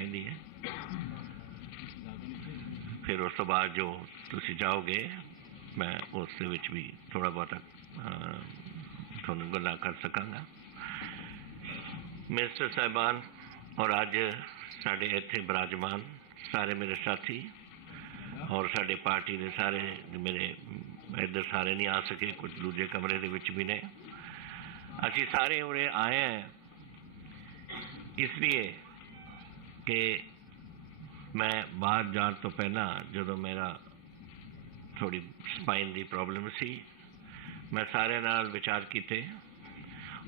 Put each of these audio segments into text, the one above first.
चाहती है। फिर उस तो बाद जो तुसी जाओगे मैं उस भी थोड़ा बहुत थोड़ा गल्लां कर सकांगा। मिनिस्टर साहिबान और अज साढ़े इत्थे विराजमान सारे मेरे साथी और साढ़े पार्टी के सारे मेरे इधर सारे नहीं आ सके, कुछ दूजे कमरे के विच भी ने। असी सारे उरे आए हैं इसलिए कि मैं बाहर जाने तो पहला जो मेरा थोड़ी स्पाइन की प्रॉब्लम सी, मैं सारे नाल विचार किए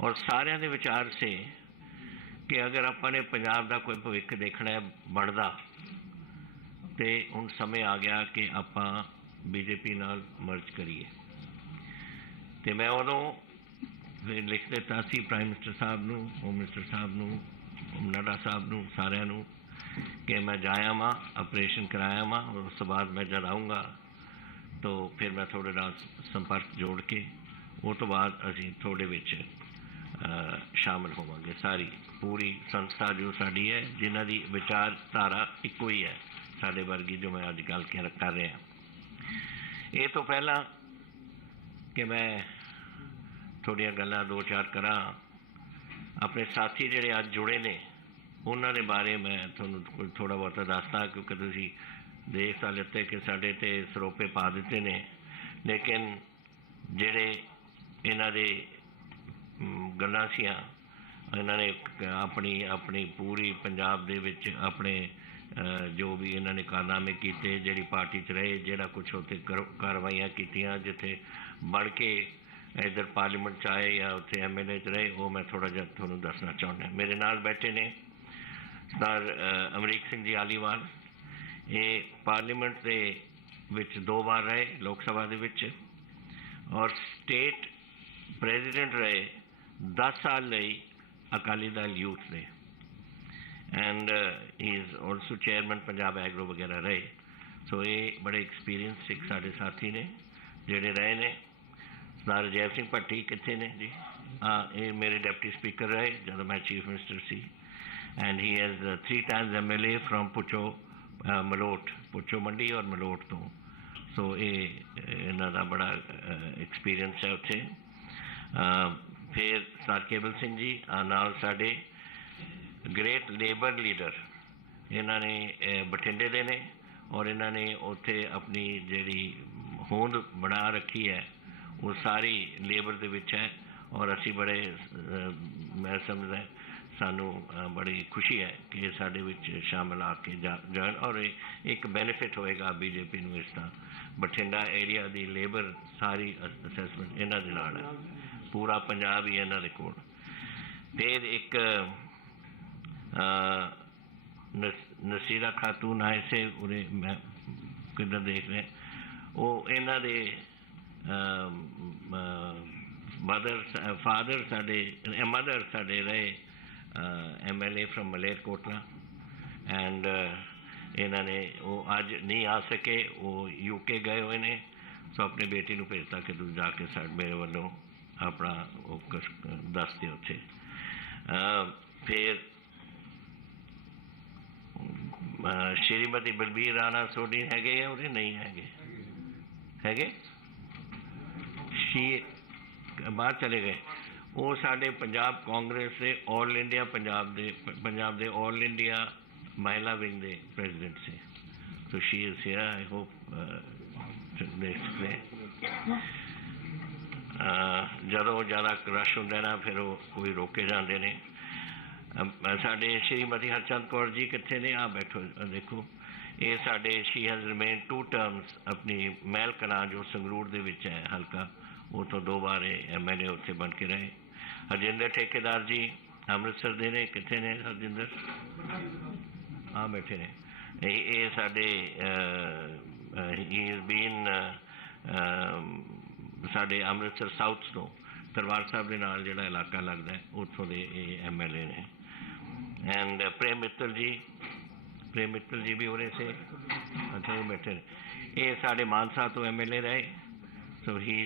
और सारे दे विचार से कि अगर अपने पंजाब का कोई भविख देखना है बनता तो हुण समय आ गया कि आप बीजेपी नाल मर्ज करिए। तो मैं उदों लिख दिता सी प्राइम मिनिस्टर साहब नूं, होम मिनिस्टर साहब नूं, नाडा साहब नूं, सारिਆਂ नूं कि मैं जाया वहाँ ऑपरेशन कराया वहाँ और उस बाद मैं जब आऊँगा तो फिर मैं थोड़े नाल संपर्क जोड़ के वो तो बाद असी थोड़े विच शामिल होवांगे। सारी पूरी संस्था जो साड़ी है जिन्हां दी विचारधारा इक्को ही है साडे वर्गी जो मैं अज गल कर रहा। ये तो पहला कि मैं थोड़ियां गल्लां दो चार करा अपने साथी जिहड़े अज जुड़े ने उन्हां दे बारे मैं तुहानूं थोड़ा बहुत दसदा, क्योंकि तुसीं देख सा लिते कि साडे ते सरोपे पा दिते ने, लेकिन जिहड़े इन्हां दे गल्लां सीआं इन्हां ने अपनी अपनी पूरी पंजाब दे विच अपने जो भी इन्हां ने कारनामे कीते, जिहड़ी पार्टी च रहे, जिहड़ा कुछ उत्थे कार्रवाइयां कीतियां, जिथे बण के इधर पार्लीमेंट च आए या उत्थे MLA च रहे, वो मैं थोड़ा जिहा तुहानूं दसना चाहुंदा। मेरे नाल बैठे ने सर अमरीक सिंह जी आलीवाल, ये पार्लीमेंट के विच 2 बार रहे लोक सभा दे विच और स्टेट प्रेजिडेंट रहे 10 साल लई अकाली दल यूथ ने, and he is also chairman Punjab agro वगैरह रहे। सो ये बड़े एक्सपीरियंस सिख साढ़े साथी ने जोड़े रहे ने। सरदार जय सिंह भट्टी कितने ने जी? हाँ, ये मेरे डिप्टी स्पीकर रहे जब मैं चीफ मिनिस्टर सी, and he has 3 times MLA from पुचो मलोट, पुचो मंडी और मलोट तो। सो ये इन्हां दा बड़ा एक्सपीरियंस है उत्थे। फिर सर केबल सिंह जी नाल साडे ग्रेट लेबर लीडर, इन्हां ने बठिंडे दे ने और इन्हां ने उत्थे अपनी जिहड़ी होंद बना रखी है वो सारी लेबर दे विच है और असी बड़े मैं समझदा सानू बड़ी खुशी है कि साडे विच शामिल आके जान और एक बेनिफिट होएगा बीजेपी नूं। इस तरह बठिंडा एरिया दी लेबर सारी असैसमेंट इन्हां दे नाल है, पूरा पंजाब ही इन्हां दे कोल। फिर एक नसीरा खातून आए से उरे मैं किधर देख रहे वो इन्हां दे फादर साडे रहे MLA फ्रॉम मलेरकोटला, एंड इन्होंने वो अज नहीं आ सके, वो UK गए हुए ने। सो अपनी बेटी को भेजता कि तू जाके मेरे वालों अपना वो दस दे उत्थे। फिर श्रीमती बलबीर राणा सोडी हैगे या उरे नहीं हैगे बाहर चले गए। वो साडे पंजाब कांग्रेस से all India Punjab they all India महिला विंग दे प्रेजिडेंट से। तो she is here, I hope जदों ज़्यादा रश होंदा ना फिर वो कोई रोके जाते ने। साडे श्रीमती हरचंद कौर जी कितने ने? आ बैठो देखो, ये साडे शी हैज़ रिमेन 2 terms अपनी महल कलां जो संगरूर दे विच है हल्का, वो तो 2 बार MLA उत्थे बन के रहे। हरजिंदर ठेकेदार जी अमृतसर दे ने, कितने ने हरजिंदर? हाँ बैठे ने। ये साडे ही इज़ बीन साडे अमृतसर साउथ तो दरबार साहब के नाल जिहड़ा इलाका लगता है उत्थों दे MLA ने। एंड प्रेम मित्तल जी भी उरे से, अच्छा वो बैठे ने। ये साडे मानसा तो MLA रहे। सो ही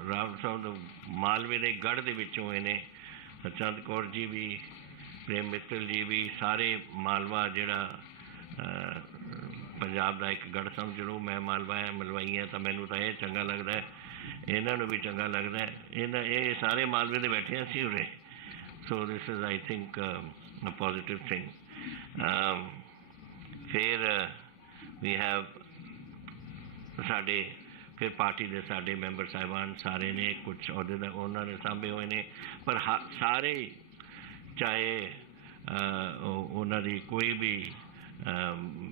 राम साहब मालवे के गढ़ के विचों इन्हें हरचंद कौर जी भी ਪ੍ਰੇਮ ਮਿੱਤਲ ਜੀ ਵੀ, ਸਾਰੇ ਮਾਲਵਾ ਜਿਹੜਾ ਪੰਜਾਬ ਦਾ ਇੱਕ ਗੜ੍ਹ ਸਮਝ ਲਓ, ਮੈਂ ਮਲਵਈ ਹਾਂ ਤਾਂ ਮੈਨੂੰ ਤਾਂ ਇਹ ਚੰਗਾ ਲੱਗਦਾ ਹੈ, ਇਹਨਾਂ ਨੂੰ ਵੀ ਚੰਗਾ ਲੱਗਦਾ ਹੈ, ਇਹ ਸਾਰੇ ਮਾਲਵੇ ਦੇ ਬੈਠੇ ਅਸੀਂ ਉਰੇ। So this is I think a positive thing. ਫਿਰ ਵੀ ਹੈਵ ਸਾਡੇ ਫਿਰ ਪਾਰਟੀ ਦੇ ਸਾਡੇ ਮੈਂਬਰ ਸਾਹਿਬਾਨ ਸਾਰੇ ਨੇ, ਕੁਛ ਅਹੁਦੇ ਦਾ ਉਹਨਾਂ ਨੇ ਸਾਂਭੇ ਹੋਏ ਨੇ, ਪਰ ਸਾਰੇ ਚਾਹੇ ਉਹਨਾਂ ਦੀ ਕੋਈ ਵੀ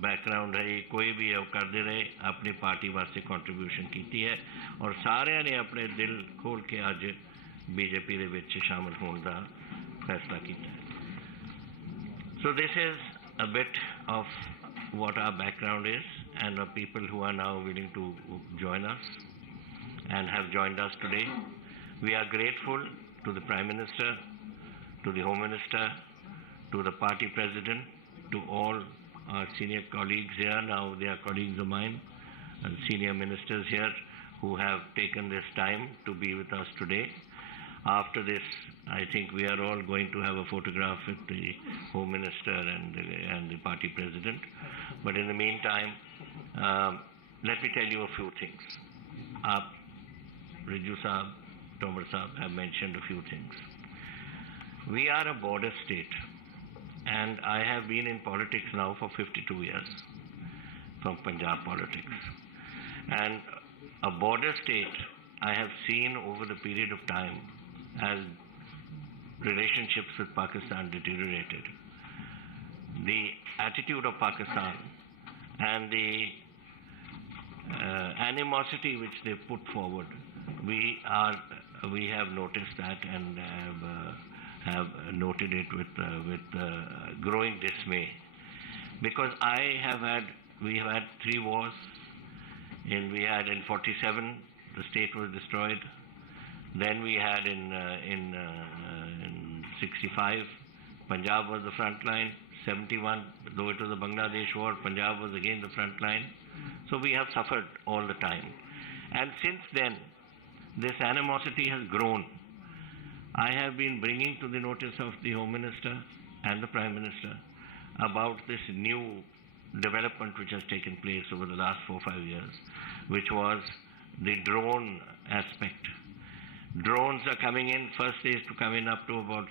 ਬੈਕਗਰਾਊਂਡ ਰਹੀ, ਕੋਈ ਵੀ ਉਹ ਕਰਦੇ ਰਹੇ, ਆਪਣੀ ਪਾਰਟੀ ਵਾਸਤੇ ਕੰਟਰੀਬਿਊਸ਼ਨ ਕੀਤੀ ਹੈ, ਔਰ ਸਾਰਿਆਂ ਨੇ ਆਪਣੇ ਦਿਲ ਖੋਲ੍ਹ ਕੇ ਅੱਜ BJP ਦੇ ਵਿੱਚ ਸ਼ਾਮਲ ਹੋਣ ਦਾ ਫੈਸਲਾ ਕੀਤਾ ਹੈ। So this is a bit of what our background is and the people who are now willing to join us and have joined us today. We are grateful to the Prime Minister, to the Home Minister, to the party president, to all our senior colleagues here. Now they are colleagues of mine, and senior ministers here who have taken this time to be with us today. After this, I think we are all going to have a photograph with the Home Minister and the party president. But in the meantime, let me tell you a few things. Riju Saab, Tomar Saab have mentioned a few things. We are a border state, and I have been in politics now for 52 years, from Punjab politics. And a border state, I have seen over the period of time as relationships with Pakistan deteriorated, the attitude of Pakistan and the animosity which they put forward, we have noticed that and have noted it with growing dismay, because we have had 3 wars. We had in 47, the state was destroyed. Then we had in 65, Punjab was the front line. 71, though it was a Bangladesh war, Punjab was again the front line. So we have suffered all the time. And since then, this animosity has grown. I have been bringing to the notice of the Home Minister and the Prime Minister about this new development which has taken place over the last 4-5 years, which was the drone aspect. Drones are coming in. First they used to come in up to about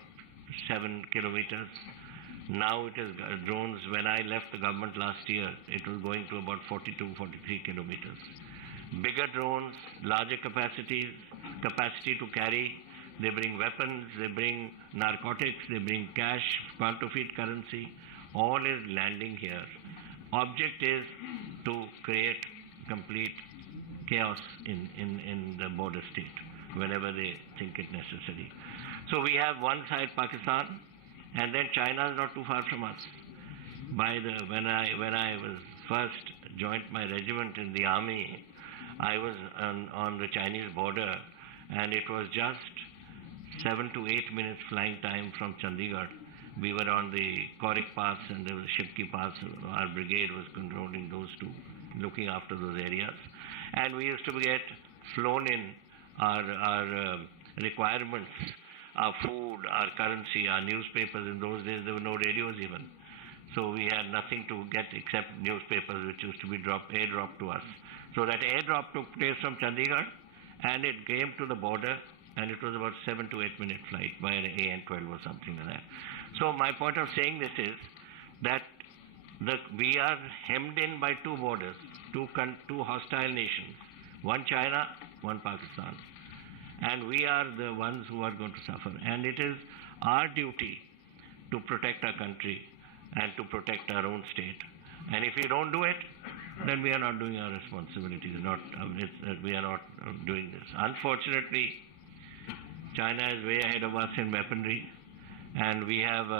7 kilometers. Now it is drones. When I left the government last year, it was going to about 42-43 kilometers. Bigger drones, larger capacity to carry. They bring weapons, they bring narcotics, they bring cash, counterfeit currency. All is landing here. Object is to create complete chaos in the border state whenever they think it necessary. So we have one side Pakistan, and then China is not too far from us. When I was first joined my regiment in the army, I was on the Chinese border, and it was just 7 to 8 minutes flying time from Chandigarh. We were on the Korik Pass and there was Shipki Pass. Our brigade was controlling those two, looking after those areas. And we used to get flown in our requirements, our food, our currency, our newspapers. In those days, there were no radios even. So we had nothing to get except newspapers, which used to be airdropped to us. So that airdrop took place from Chandigarh, and it came to the border, and it was about 7 to 8 minute flight by an AN-12 or something like that. So my point of saying this is that we are hemmed in by 2 borders, 2 hostile nations, one China, one Pakistan. And we are the ones who are going to suffer. And it is our duty to protect our country and to protect our own state. And if we don't do it, then we are not doing our responsibilities. We are not doing this. Unfortunately, China is way ahead of us in weaponry, and we have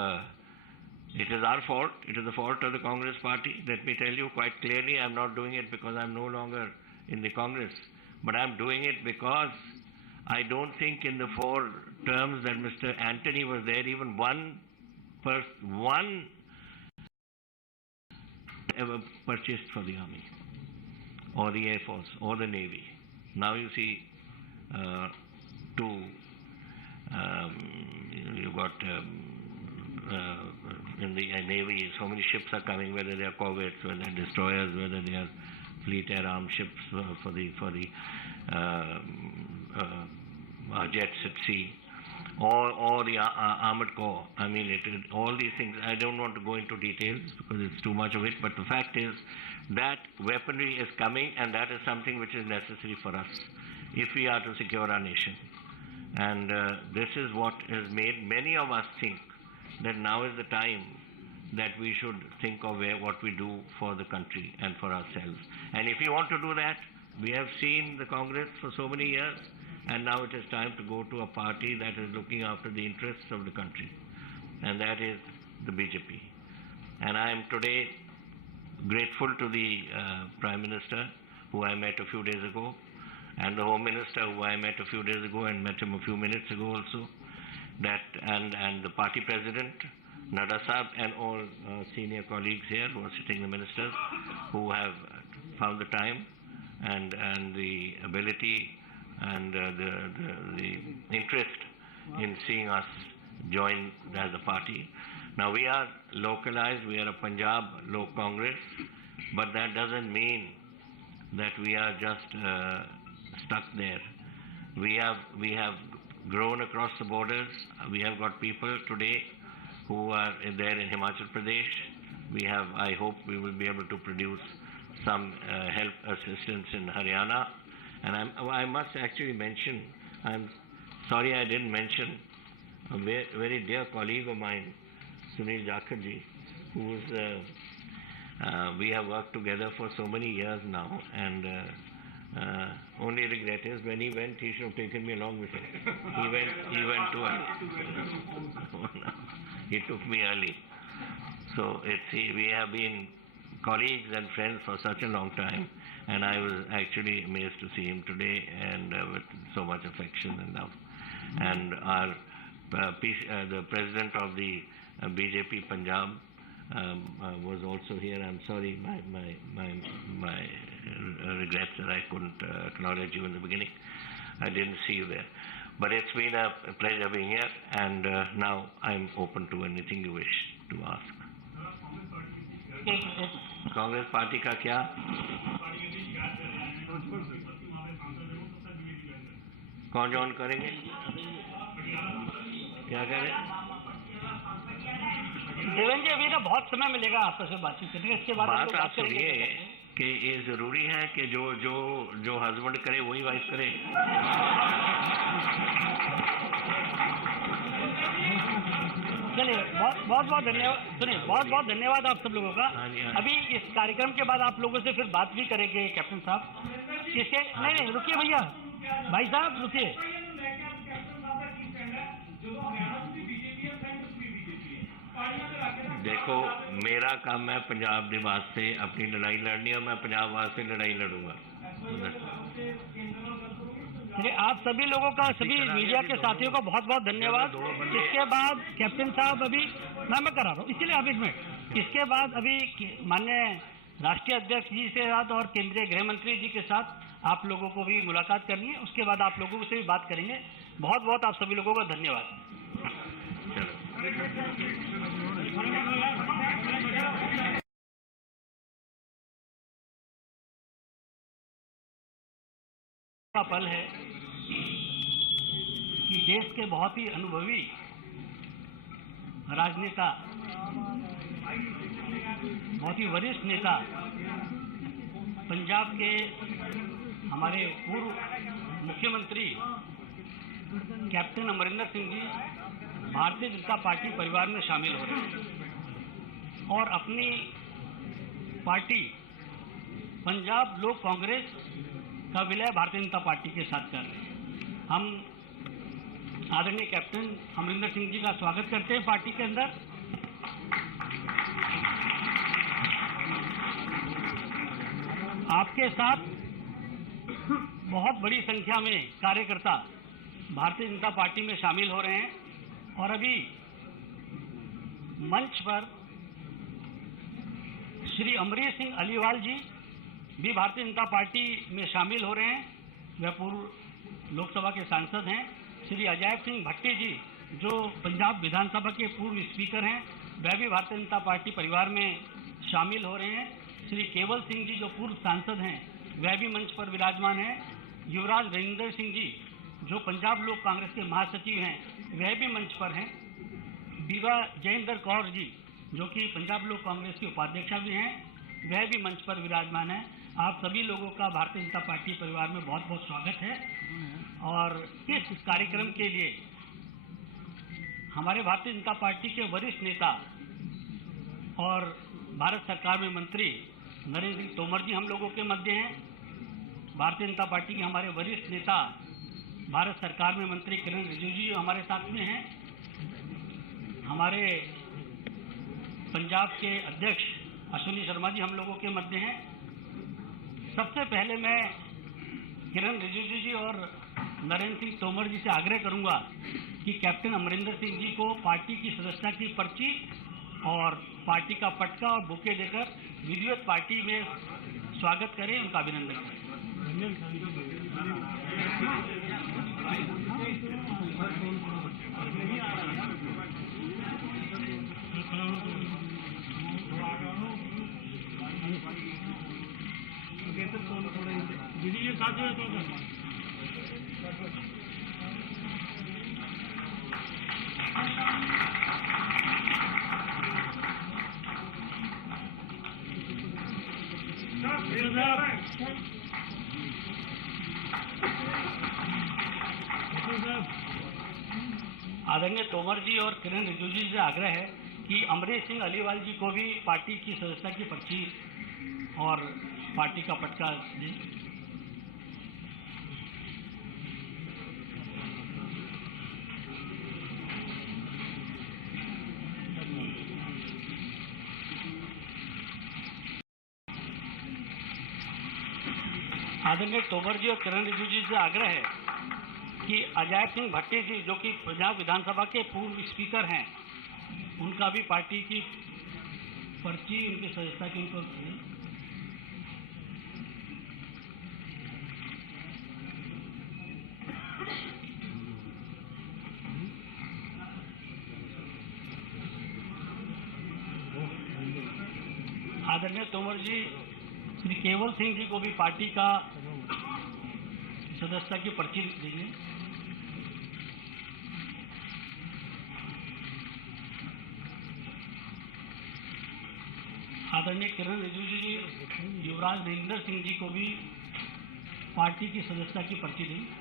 it is our fault. It is the fault of the Congress party. Let me tell you quite clearly, I'm not doing it because I'm no longer in the Congress, but I'm doing it because I don't think in the 4 terms that Mr. Antony was there, even one ever purchased for the Army or the Air Force or the Navy. Now you see you've got in the Navy, so many ships are coming, whether they are corvettes, whether they are destroyers, whether they are fleet air armed ships for the jets at sea, or the armored corps. I mean, all these things. I don't want to go into details because it's too much of it. But the fact is that weaponry is coming, and that is something which is necessary for us if we are to secure our nation. And this is what has made many of us think that now is the time that we should think of what we do for the country and for ourselves. And if we want to do that, we have seen the Congress for so many years, and now it is time to go to a party that is looking after the interests of the country, and that is the BJP. And I am today grateful to the Prime Minister, who I met a few days ago, and the Home Minister, who I met a few days ago and met him a few minutes ago also, and the party President, Nadda Sahab, and all senior colleagues here who are sitting, the ministers, who have found the time and the ability and the interest in seeing us join as a party. Now we are localized, we are a Punjab Lok Congress, but that doesn't mean that we are just stuck there. We have grown across the borders. We have got people today who are there in Himachal Pradesh. We have, I hope we will be able to produce some help assistance in Haryana. And I must actually mention, I'm sorry I didn't mention a very dear colleague of mine, Sunil Jakharji, who's we have worked together for so many years now, and only regret is when he went, he should have taken me along with him. He went too early. He took me early. So we have been colleagues and friends for such a long time, and I was actually amazed to see him today, and with so much affection and love. And our the president of the BJP Punjab was also here. I'm sorry, my regrets that I couldn't acknowledge you in the beginning. I didn't see you there. But it's been a pleasure being here, and now I'm open to anything you wish to ask. Congress party का क्या? कौन join करेंगे? क्या करें? देवेंद्र जी, अभी तो बहुत समय मिलेगा आपस में बातचीत करने का। इसके बाद बात आप सुनिए कि ये जरूरी है कि जो हस्बैंड करे वही वाइफ करे। चलिए, बहुत धन्यवाद। सुनिए, बहुत धन्यवाद आप सब लोगों का। अभी इस कार्यक्रम के बाद आप लोगों से फिर बात भी करेंगे कैप्टन साहब। इसके नहीं रुकिए भैया, भाई साहब रुकिए। देखो, मेरा काम है पंजाब के वास्ते अपनी लड़ाई लड़नी, और मैं पंजाब वास्ते लड़ाई लड़ूंगा। आप सभी लोगों का, सभी मीडिया के साथियों का बहुत बहुत धन्यवाद। इसके बाद कैप्टन साहब, अभी मैं करा रहा हूँ, इसलिए आप एक मिनट। इसके बाद अभी माननीय राष्ट्रीय अध्यक्ष जी के साथ और केंद्रीय गृह मंत्री जी के साथ आप लोगों को भी मुलाकात करनी है। उसके बाद आप लोगों से भी बात करेंगे। बहुत बहुत आप सभी लोगों का धन्यवाद। का पल है कि देश के बहुत ही अनुभवी राजनेता, बहुत ही वरिष्ठ नेता, पंजाब के हमारे पूर्व मुख्यमंत्री कैप्टन अमरिंदर सिंह जी भारतीय जनता पार्टी परिवार में शामिल हो रहे हैं और अपनी पार्टी पंजाब लोक कांग्रेस का विलय भारतीय जनता पार्टी के साथ कर रहे हैं। हम आदरणीय कैप्टन अमरिंदर सिंह जी का स्वागत करते हैं पार्टी के अंदर। आपके साथ बहुत बड़ी संख्या में कार्यकर्ता भारतीय जनता पार्टी में शामिल हो रहे हैं और अभी मंच पर श्री अमरीश सिंह अलीवाल जी भी भारतीय जनता पार्टी में शामिल हो रहे हैं। वह पूर्व लोकसभा के सांसद हैं। श्री अजय सिंह भट्टी जी जो पंजाब विधानसभा के पूर्व स्पीकर हैं, वह भी भारतीय जनता पार्टी परिवार में शामिल हो रहे हैं। श्री केवल सिंह जी जो पूर्व सांसद हैं, वह भी मंच पर विराजमान हैं। युवराज रविंदर सिंह जी जो पंजाब लोक कांग्रेस के महासचिव हैं, वह भी मंच पर हैं। बीबा जयेंद्र कौर जी जो कि पंजाब लोक कांग्रेस के उपाध्यक्षा भी हैं, वह भी मंच पर विराजमान हैं। आप सभी लोगों का भारतीय जनता पार्टी परिवार में बहुत बहुत स्वागत है। और इस कार्यक्रम के लिए हमारे भारतीय जनता पार्टी के वरिष्ठ नेता और भारत सरकार में मंत्री नरेंद्र सिंह तोमर जी हम लोगों के मध्य हैं। भारतीय जनता पार्टी के हमारे वरिष्ठ नेता भारत सरकार में मंत्री किरण रिजिजू जी हमारे साथ में हैं। हमारे पंजाब के अध्यक्ष अश्विनी शर्मा जी हम लोगों के मध्य हैं। सबसे पहले मैं किरण रिजिजू जी और नरेंद्र सिंह तोमर जी से आग्रह करूंगा कि कैप्टन अमरिंदर सिंह जी को पार्टी की सदस्यता की पर्ची और पार्टी का पटका और बुके देकर विधिवत पार्टी में स्वागत करें, उनका अभिनंदन करें। आदरणीय तोमर जी और किरण रिजिजू जी से आग्रह है कि अमरीश सिंह अलीवाल जी को भी पार्टी की सदस्यता की पर्ची और पार्टी का पटका दें। आदरणीय तोमर जी और किरण रिजिजू जी से आग्रह है कि अजय सिंह भट्टी जी जो कि पंजाब विधानसभा के पूर्व स्पीकर हैं, उनका भी पार्टी की पर्ची उनकी सदस्यता की उनको आदरणीय तोमर जी श्री केवल सिंह जी को भी पार्टी का सदस्यता की पर्ची देंगे। आदरणीय किरण रिजिजू जी युवराज रविंदर सिंह जी को भी पार्टी की सदस्यता की पर्ची दें।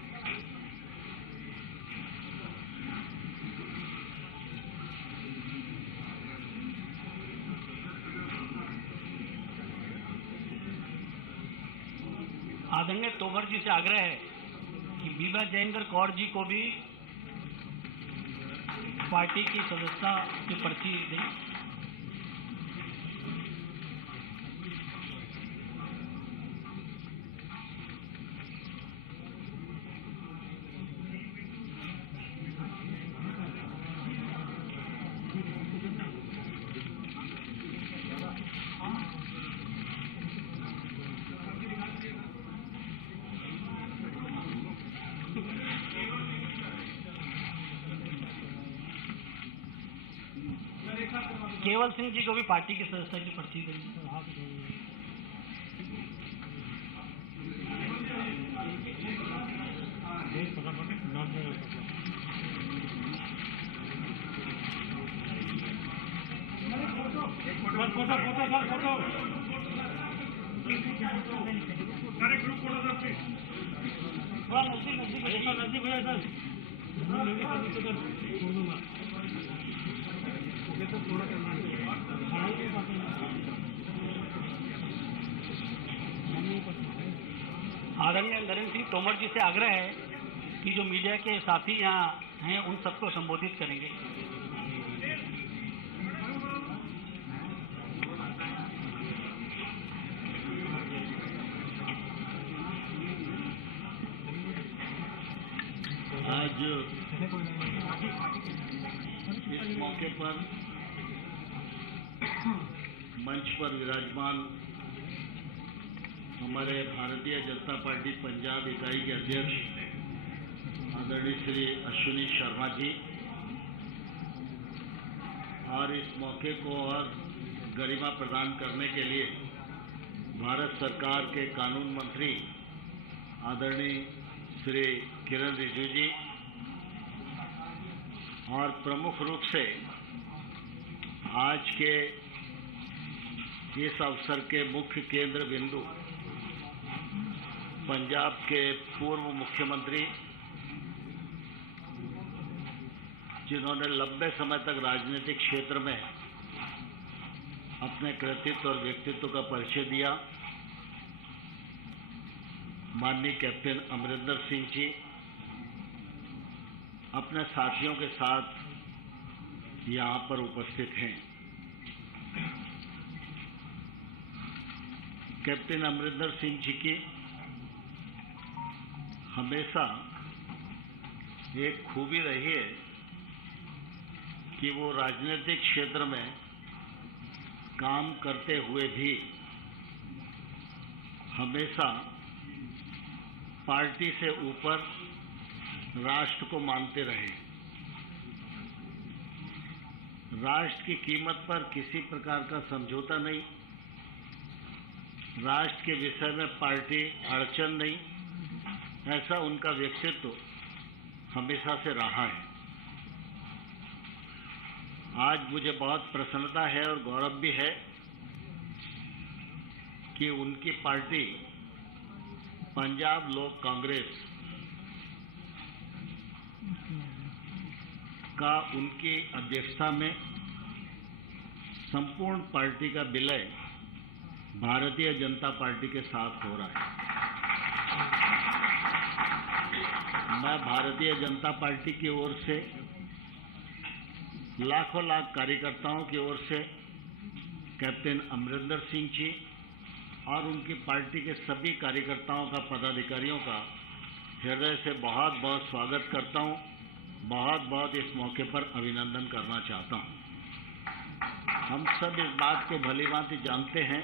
आदरणीय तोमर जी से आग्रह है कि बीबा जयेंद्र कौर जी को भी पार्टी की सदस्यता की पर्ची दें। केवल सिंह जी को भी पार्टी की सदस्यता की पर्ची देंगे। आदरणीय नरेंद्र सिंह तोमर जी से आग्रह है कि जो मीडिया के साथी यहाँ हैं उन सबको संबोधित करेंगे। आज इस मौके पर मंच पर विराजमान हमारे भारतीय जनता पार्टी पंजाब इकाई के अध्यक्ष आदरणीय श्री अश्विनी शर्मा जी, और इस मौके को और गरिमा प्रदान करने के लिए भारत सरकार के कानून मंत्री आदरणीय श्री किरण रिजिजू जी और प्रमुख रूप से आज के इस अवसर के मुख्य केंद्र बिंदु पंजाब के पूर्व मुख्यमंत्री जिन्होंने लंबे समय तक राजनीतिक क्षेत्र में अपने कृतित्व और व्यक्तित्व का परिचय दिया, माननीय कैप्टन अमरिंदर सिंह जी अपने साथियों के साथ यहाँ पर उपस्थित हैं। कैप्टन अमरिंदर सिंह जी की हमेशा एक खूबी रही है कि वो राजनीतिक क्षेत्र में काम करते हुए भी हमेशा पार्टी से ऊपर राष्ट्र को मानते रहे। राष्ट्र की कीमत पर किसी प्रकार का समझौता नहीं, राष्ट्र के विषय में पार्टी अड़चन नहीं, ऐसा उनका व्यक्तित्व हमेशा से रहा है। आज मुझे बहुत प्रसन्नता है और गौरव भी है कि उनकी पार्टी पंजाब लोक कांग्रेस का उनकी अध्यक्षता में संपूर्ण पार्टी का विलय भारतीय जनता पार्टी के साथ हो रहा है। मैं भारतीय जनता पार्टी की ओर से लाखों लाख कार्यकर्ताओं की ओर से कैप्टन अमरिंदर सिंह जी और उनकी पार्टी के सभी कार्यकर्ताओं का, पदाधिकारियों का हृदय से बहुत बहुत स्वागत करता हूं, बहुत बहुत इस मौके पर अभिनंदन करना चाहता हूं। हम सब इस बात को भलीभांति जानते हैं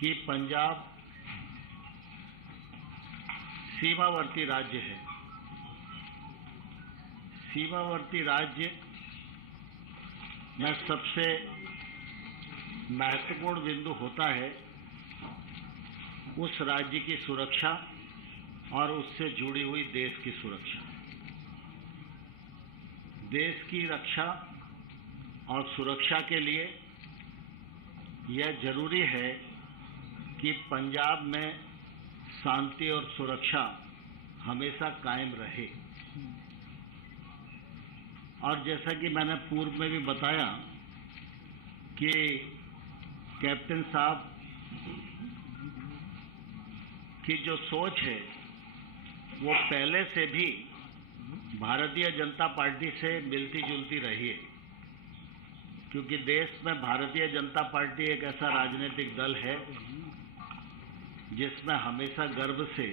कि पंजाब सीमावर्ती राज्य है। सीमावर्ती राज्य में सबसे महत्वपूर्ण बिंदु होता है उस राज्य की सुरक्षा और उससे जुड़ी हुई देश की सुरक्षा। देश की रक्षा और सुरक्षा के लिए यह जरूरी है कि पंजाब में शांति और सुरक्षा हमेशा कायम रहे। और जैसा कि मैंने पूर्व में भी बताया कि कैप्टन साहब की जो सोच है वो पहले से भी भारतीय जनता पार्टी से मिलती जुलती रही है, क्योंकि देश में भारतीय जनता पार्टी एक ऐसा राजनीतिक दल है जिसमें हमेशा गर्व से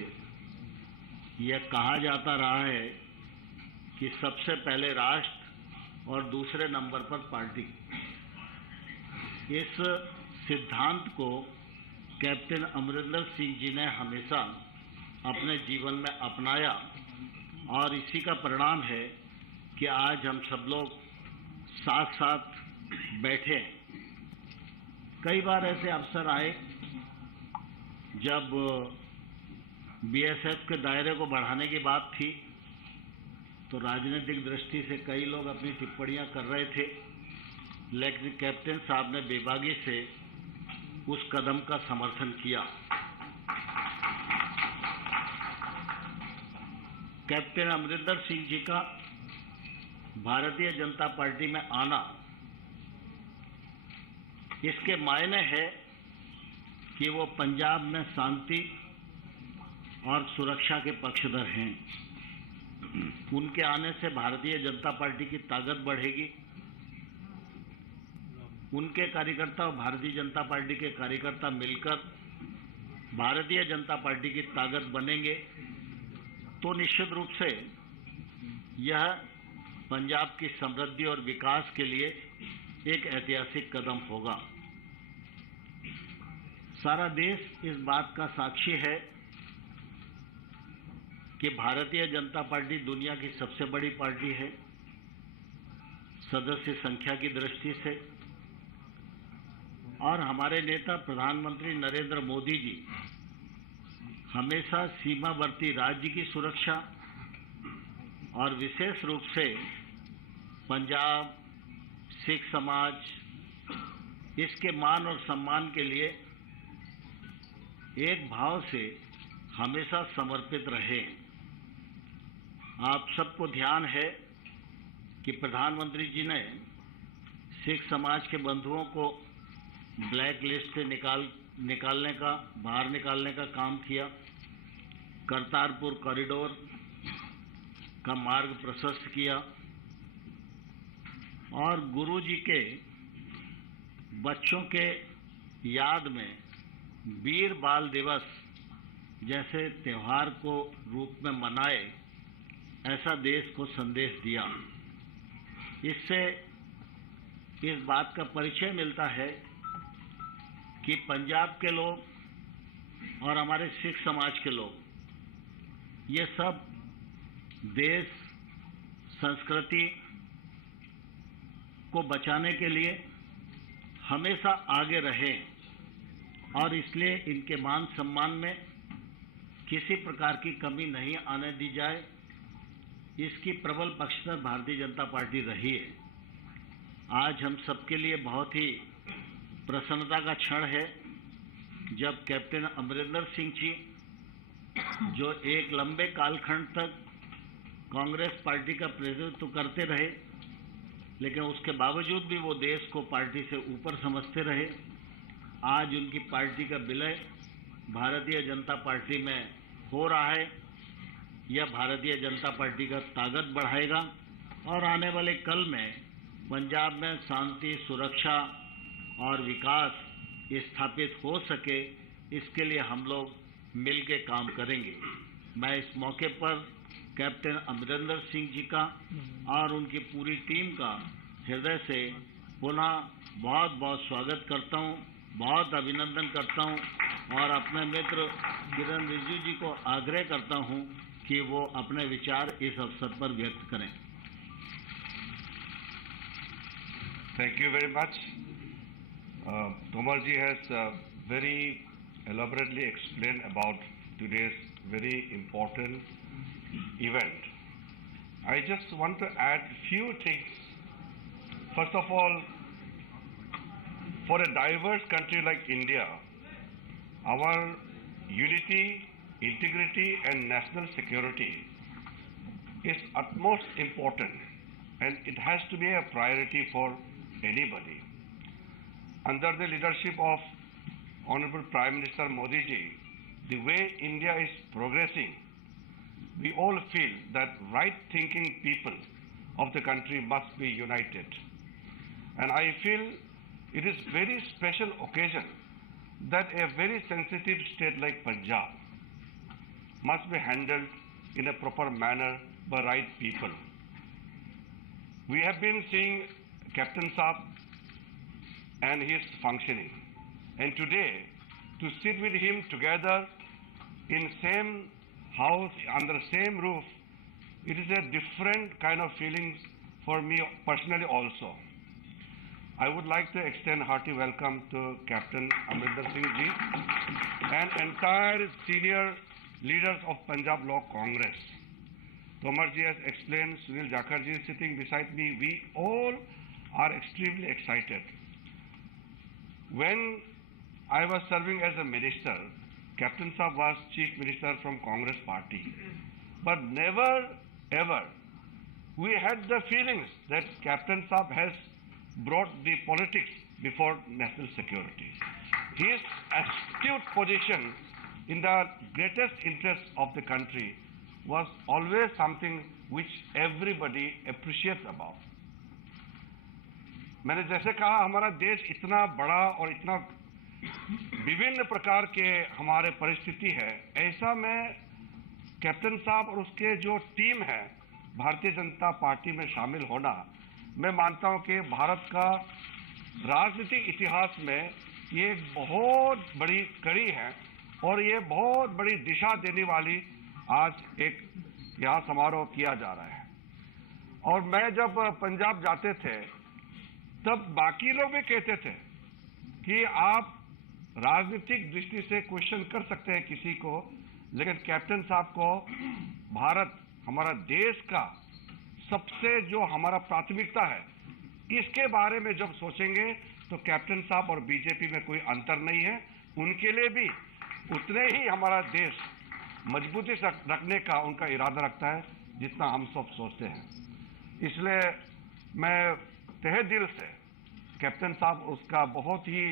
यह कहा जाता रहा है कि सबसे पहले राष्ट्र और दूसरे नंबर पर पार्टी। इस सिद्धांत को कैप्टन अमरिंदर सिंह जी ने हमेशा अपने जीवन में अपनाया और इसी का परिणाम है कि आज हम सब लोग साथ साथ बैठे हैं। कई बार ऐसे अवसर आए जब बीएसएफ के दायरे को बढ़ाने की बात थी, तो राजनीतिक दृष्टि से कई लोग अपनी टिप्पणियां कर रहे थे, लेकिन कैप्टन साहब ने बेबागी से उस कदम का समर्थन किया। कैप्टन अमरिंदर सिंह जी का भारतीय जनता पार्टी में आना, इसके मायने है कि वो पंजाब में शांति और सुरक्षा के पक्षधर हैं। उनके आने से भारतीय जनता पार्टी की ताकत बढ़ेगी। उनके कार्यकर्ता और भारतीय जनता पार्टी के कार्यकर्ता मिलकर भारतीय जनता पार्टी की ताकत बनेंगे, तो निश्चित रूप से यह पंजाब की समृद्धि और विकास के लिए एक ऐतिहासिक कदम होगा। सारा देश इस बात का साक्षी है कि भारतीय जनता पार्टी दुनिया की सबसे बड़ी पार्टी है। सदस्य संख्या की दृष्टि से और हमारे नेता प्रधानमंत्री नरेंद्र मोदी जी हमेशा सीमावर्ती राज्य की सुरक्षा और विशेष रूप से पंजाब सिख समाज इसके मान और सम्मान के लिए एक भाव से हमेशा समर्पित रहे। आप सबको ध्यान है कि प्रधानमंत्री जी ने सिख समाज के बंधुओं को ब्लैक लिस्ट से बाहर निकालने का काम किया, करतारपुर कॉरिडोर का मार्ग प्रशस्त किया और गुरु जी के बच्चों के याद में वीर बाल दिवस जैसे त्योहार को रूप में मनाए, ऐसा देश को संदेश दिया। इससे इस बात का परिचय मिलता है कि पंजाब के लोग और हमारे सिख समाज के लोग ये सब देश संस्कृति को बचाने के लिए हमेशा आगे रहे और इसलिए इनके मान सम्मान में किसी प्रकार की कमी नहीं आने दी जाए, इसकी प्रबल पक्षधर भारतीय जनता पार्टी रही है। आज हम सबके लिए बहुत ही प्रसन्नता का क्षण है जब कैप्टन अमरिंदर सिंह जी, जो एक लंबे कालखंड तक कांग्रेस पार्टी का प्रतिनिधित्व करते रहे, लेकिन उसके बावजूद भी वो देश को पार्टी से ऊपर समझते रहे, आज उनकी पार्टी का विलय भारतीय जनता पार्टी में हो रहा है। यह भारतीय जनता पार्टी का ताकत बढ़ाएगा और आने वाले कल में पंजाब में शांति, सुरक्षा और विकास स्थापित हो सके, इसके लिए हम लोग मिलकर काम करेंगे। मैं इस मौके पर कैप्टन अमरिंदर सिंह जी का और उनकी पूरी टीम का हृदय से पुनः बहुत बहुत स्वागत करता हूं, बहुत अभिनंदन करता हूं और अपने मित्र किरण रिजिजू जी को आग्रह करता हूं कि वो अपने विचार इस अवसर पर व्यक्त करें। Thank you very much. Tomar ji has very elaborately explained about today's very important event. I just want to add few things. First of all, for a diverse country like India, our unity, integrity and national security is utmost important, and it has to be a priority for anybody. Under the leadership of Honorable Prime Minister Modi ji, the way India is progressing, we all feel that right-thinking people of the country must be united. And I feel it is very special occasion that a very sensitive state like Punjab must be handled in a proper manner by right people. We have been seeing Captain Saab and his functioning, and today to sit with him together in same house, under same roof, it is a different kind of feelings for me personally also. I would like to extend hearty welcome to Captain Amrinder Singh ji and entire senior leaders of Punjab Law Congress. Tomar ji has explained, Sunil Jakhar ji is sitting beside me. We all are extremely excited. When I was serving as a minister, Captain Saab was Chief Minister from Congress Party. But never ever we had the feelings that Captain Saab has brought the politics before national security. His astute position in the greatest interest of the country was always something which everybody appreciates about. मैंने जैसे कहा, हमारा देश इतना बड़ा और इतना विभिन्न प्रकार के हमारे परिस्थिति है, ऐसा में कैप्टन साहब और उसके जो टीम है भारतीय जनता पार्टी में शामिल होना, मैं मानता हूं कि भारत का राजनीतिक इतिहास में ये एक बहुत बड़ी कड़ी है और ये बहुत बड़ी दिशा देने वाली आज एक यहाँ समारोह किया जा रहा है। और मैं जब पंजाब जाते थे तब बाकी लोग भी कहते थे कि आप राजनीतिक दृष्टि से क्वेश्चन कर सकते हैं किसी को, लेकिन कैप्टन साहब को भारत हमारा देश का सबसे जो हमारा प्राथमिकता है इसके बारे में जब सोचेंगे तो कैप्टन साहब और बीजेपी में कोई अंतर नहीं है। उनके लिए भी उतने ही हमारा देश मजबूती से रखने का उनका इरादा रखता है जितना हम सब सोचते हैं। इसलिए मैं तहे दिल से कैप्टन साहब उसका बहुत ही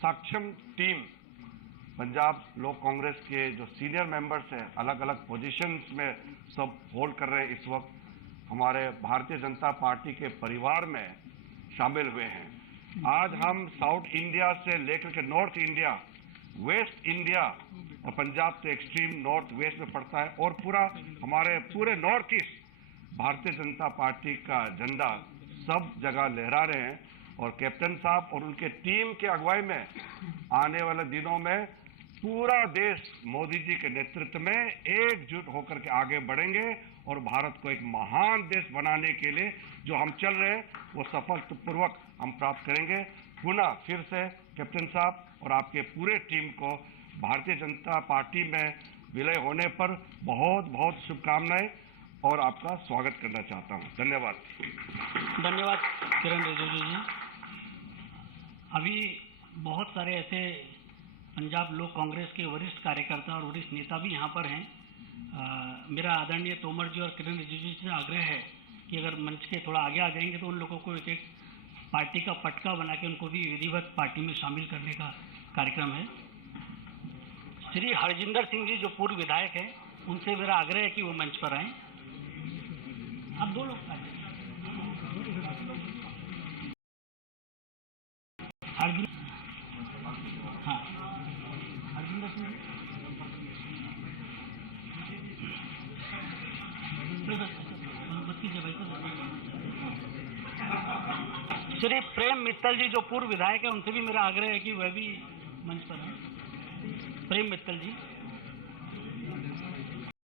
सक्षम टीम पंजाब लोक कांग्रेस के जो सीनियर मेंबर्स हैं अलग अलग पोजीशंस में सब होल्ड कर रहे हैं, इस वक्त हमारे भारतीय जनता पार्टी के परिवार में शामिल हुए हैं। आज हम साउथ इंडिया से लेकर के नॉर्थ इंडिया, वेस्ट इंडिया और पंजाब तो एक्सट्रीम नॉर्थ वेस्ट में पड़ता है और पूरा हमारे पूरे north east Bharatiya Janata party का झंडा सब जगह लहरा रहे हैं। और कैप्टन साहब और उनके टीम के अगुवाई में आने वाले दिनों में पूरा देश मोदी जी के नेतृत्व में एकजुट होकर के आगे बढ़ेंगे और भारत को एक महान देश बनाने के लिए जो हम चल रहे हैं वो सफलतापूर्वक हम प्राप्त करेंगे। पुनः फिर से कैप्टन साहब और आपके पूरे टीम को भारतीय जनता पार्टी में विलय होने पर बहुत बहुत शुभकामनाएं और आपका स्वागत करना चाहता हूं। धन्यवाद। धन्यवाद किरण रिजिजू जी। अभी बहुत सारे ऐसे पंजाब लोक कांग्रेस के वरिष्ठ कार्यकर्ता और वरिष्ठ नेता भी यहाँ पर हैं। मेरा आदरणीय तोमर जी और किरण रिजिजू से आग्रह है कि अगर मंच के थोड़ा आगे आ जाएंगे तो उन लोगों को एक एक पार्टी का पटका बना के उनको भी विधिवत पार्टी में शामिल करने का कार्यक्रम है। श्री हरजिंदर सिंह जी जो पूर्व विधायक हैं उनसे मेरा आग्रह है कि वो मंच पर आएं। आप दो लोग हाँ हरजिंदर सिंह श्री प्रेम मित्तल जी जो पूर्व विधायक है उनसे भी मेरा आग्रह है कि वह भी मंच पर हैं। प्रेम मित्तल जी।